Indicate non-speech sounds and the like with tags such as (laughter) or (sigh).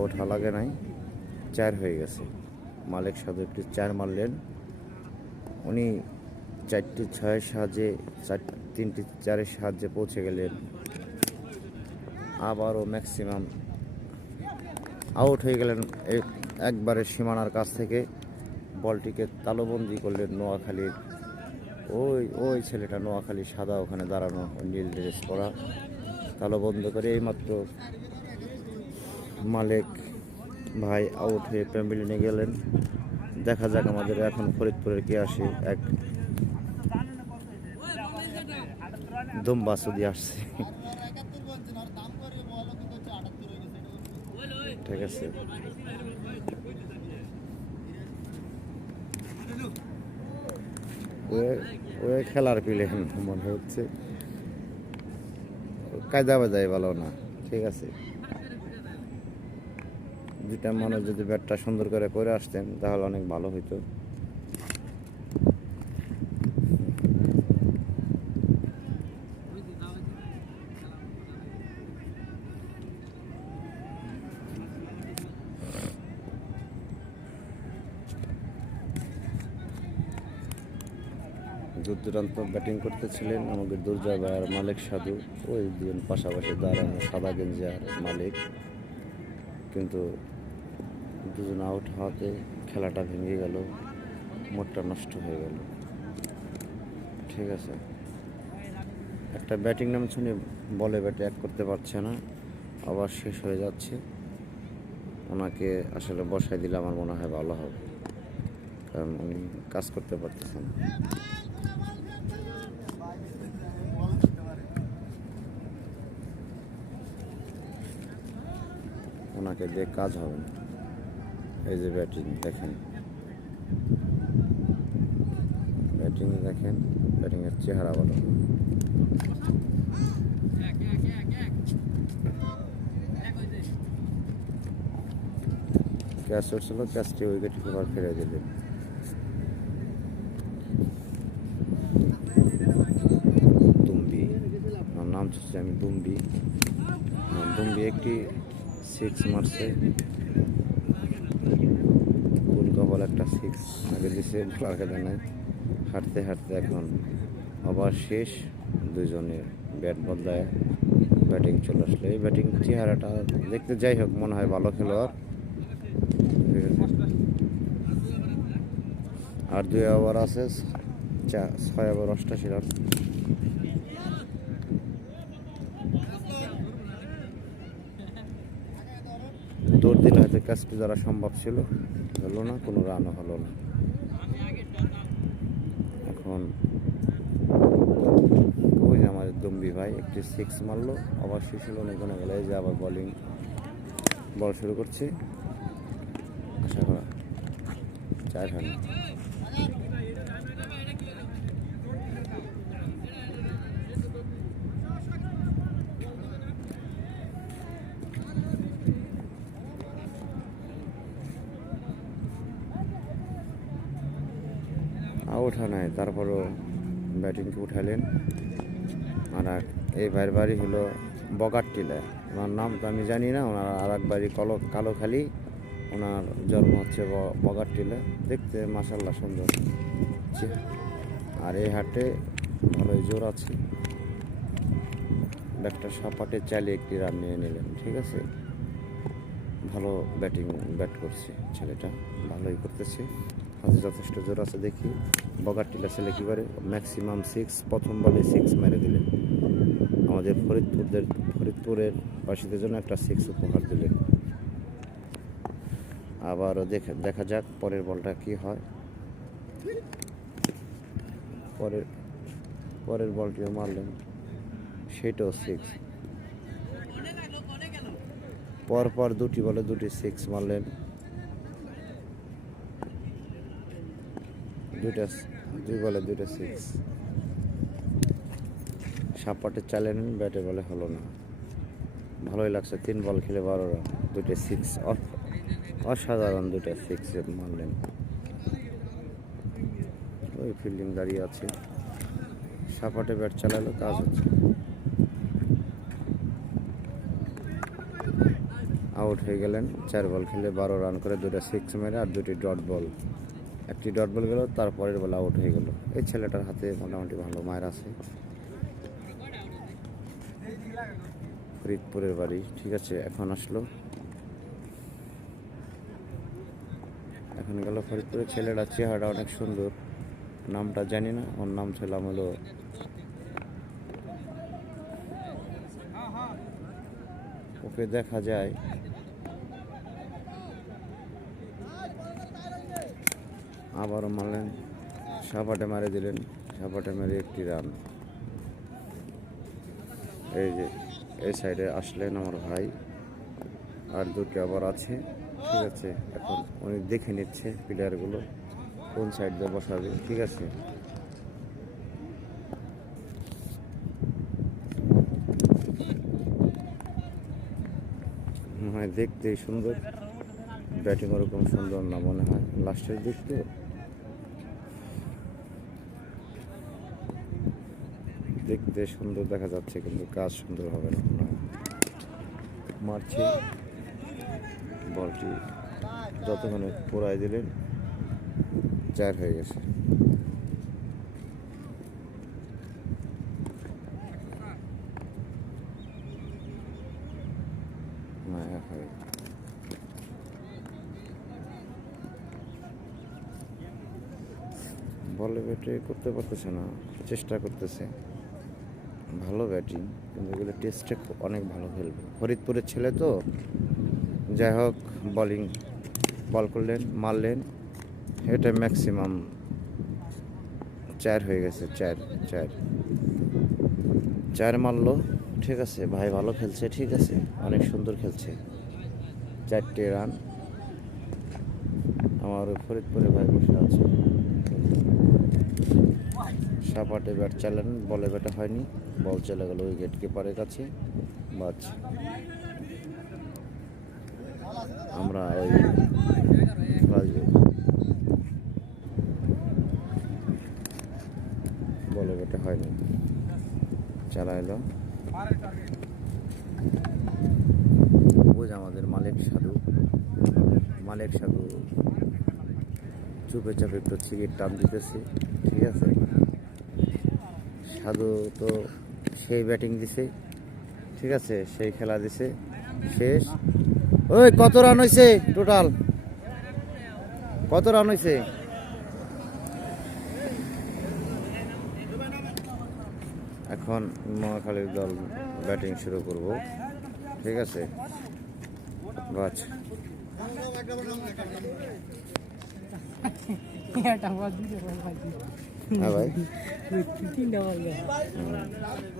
হওয়া লাগে নাই। চার হয়ে গেছে। মালিক সাধু একটি চার মারলেন। উনি চারটি ছয়ের সাহায্যে, চার, তিনটি চারের সাহায্যে পৌঁছে গেলেন। আবারও ম্যাক্সিমাম আউট হয়ে গেলেন একবারে সীমানার কাছ থেকে। বলটিকে তালুবন্দি করলেন নোয়াখালীর। ওই ওই ছেলেটা নোয়াখালী সাদা ওখানে দাঁড়ানো, নীল ড্রেস পরা। তালুবন্ধ করে এইমাত্র মালিক ভাই আউট হয়ে প্যাভিলিয়নে গেলেন। দেখা যাক আমাদের এখন ফরিদপুরের কে আসে। এক দুম্বা সুদি আসছে। ঠিক আছে। ও ও খেলার প্লেন মনে হচ্ছে। কায়দা বাজাই ভালো না। ঠিক আছে। দুইটা মানুষ যদি ব্যাটটা সুন্দর করে করে আসতেন তাহলে অনেক ভালো হইতো। দূর দূরান্ত ব্যাটিং করতেছিলেন আমাদের দুর্জয় ভাই আর মালিক সাধু। ওই দুজন পাশাপাশি দাঁড়ানো সাদা গেঞ্জি আর মালিক। কিন্তু দুজন আউট হওয়াতে খেলাটা ভেঙে গেল মোটটা নষ্ট হয়ে গেল। ঠিক আছে। একটা ব্যাটিং নাম শুনে বলে ব্যাটে এক করতে পারছে না, আবার শেষ হয়ে যাচ্ছে। ওনাকে আসলে বসাই দিলে আমার মনে হয় ভালো হবে, কারণ উনি কাজ করতে পারতেছেন। ওনাকে দিয়ে কাজ হবে না। এই যে ব্যাটিং, দেখেন। ব্যাটিং দেখেন, ব্যাটিংয়ের চেহারা ভালো। ক্যাচ উঠছিল, ক্যাচটি উইকেট কিপার ফেলে দিলেন দুম্বি আমার নাম হচ্ছে আমি দুম্বি দুম্বি একটি সিক্স মারছে। একটা সিক্স আগে দিছে বলার কথা নাই। হাঁটতে হাঁটতে এখন আবার শেষ। দুজনের ব্যাট বদলায়। ব্যাটিং চলে আসলো। এই ব্যাটিং চেহারাটা দেখতে যাই হোক, মনে হয় ভালো খেলোয়াড়। আর দুই ওভার আছে। ছয় ওভার অষ্টাশি রান দিলে হয়তো কাজটি যারা সম্ভব ছিল, হলো না, কোনো রানও হলো না। এখন ওই আমার আমাদের দম্বি ভাই, একটি সিক্স মারলো অবশ্যই ছিল না কোনো গেলে যে আবার বলিং বল শুরু করছে। আশা করা চার হয় নাই, তারপরও ব্যাটিংকে উঠালেন। আর এক- এই ভাইয়ের বাড়ি হলো বগাটটিলা ওনার নাম তো আমি জানি না, ওনার আর এক বাড়ি কলো কালোখালি ওনার জন্ম হচ্ছে ব- বগাটটিলা দেখতে মাসাল্লাহ সুন্দর। আর এই হাটে ভালোই জোর আছে। একটা সাপাটে চালিয়ে একটি রান নিয়ে নিলেন, ঠিক আছে? ভালো ব্যাটিং, ব্যাট করছে ছেলেটা, ভালোই করতেছে। হাতে যথেষ্ট জোর আছে দেখি। বগারটিলা ছেলে কী করে ম্যাক্সিমাম সিক্স প্রথম বলে সিক্স মেরে দিলেন আমাদের ফরিদপুরদের, ফরিদপুরের বাসীদের জন্য একটা সিক্স উপহার দিলেন আবারও দেখে, দেখা যাক পরের বলটা কি হয়। পরের পরের বলটিও মারলেন। সেটাও সিক্স পর পর দুটি বলে দুটি সিক্স মারলেন। দুইটা দুই বলে দুইটা সিক্স সাপাটে চালেন ব্যাটে বলে হলো না। ভালোই লাগছে, তিন বল খেলে বারো রান দুটো সিক্স অসাধারণ দুটো সিক্স মারলেন। ওই ফিল্ডিং দাঁড়িয়ে আছে। সাপাটে ব্যাট চালালো, কাজ হচ্ছে। আউট হয়ে গেলেন, চার বল খেলে বারো রান করে দুটো সিক্স মেরে আর দুটি ডট বল একটি ডট বল গেল, তারপরের বল আউট হয়ে গেল। এই ছেলেটার হাতে মোটামুটি ভালো মায়ের আছে। ফরিদপুরের বাড়ি, ঠিক আছে, এখন আসলো। এখন গেল ফরিদপুরের ছেলেটা, চেহারাটা অনেক সুন্দর। নামটা জানি না, ওর নাম ছিলাম হলো ওকে দেখা যায়। আবারও মারলেন। সাপাটে মারে দিলেন। সাপাটে মেরে একটি রান। এই যে, এই সাইডে আসলেন আমার ভাই। আর দুটি আবার আছে। ঠিক আছে, এখন উনি দেখে নিচ্ছে প্লেয়ারগুলো কোন সাইড দিয়ে বসাবে। ঠিক আছে। দেখতেই সুন্দর। ব্যাটিং ওরকম সুন্দর না মনে হয়। লাস্টের দিক তো দেখতে সুন্দর দেখা যাচ্ছে, কিন্তু কাজ সুন্দর হবে না মারছে। বলটি যতক্ষণে পোড়াই দিলেন চার হয়ে গেছে। বলে ব্যাটে করতে পারতেছে না, চেষ্টা করতেছে। ভালো ব্যাটিং কিন্তু এগুলো টেস্টে অনেক ভালো খেলবে। ফরিদপুরের ছেলে তো, যাই হোক বলিং বল করলেন, মারলেন এটা ম্যাক্সিমাম চার হয়ে গেছে, চার চার। চার মারলো, ঠিক আছে, ভাই ভালো খেলছে, ঠিক আছে, অনেক সুন্দর খেলছে। চারটে রান আমার ফরিদপুরে ভাই বসে আছে। সাপাটে ব্যাট চালান, বলে ব্যাটে হয়নি। বল চলে গেল উইকেট কিপারের কাছে। বাজ। আমরা ওই বলে ব্যাটে হয়নি। চালা এলো। ওই যে আমাদের মালিক সাধু। মালিক সাধু চুপে চাপে একটু সিগারেট টান দিতেছে। ঠিক আছে? সাধু তো সেই ব্যাটিং দিছে। ঠিক আছে, সেই খেলা দিছে। শেষ। ওই, কত রান হয়েছে টোটাল? কত রান হয়েছে এখন মহাখালীর দল ব্যাটিং শুরু করব। ঠিক আছে? (laughs) পারব হ্যাঁ ভাই। (laughs)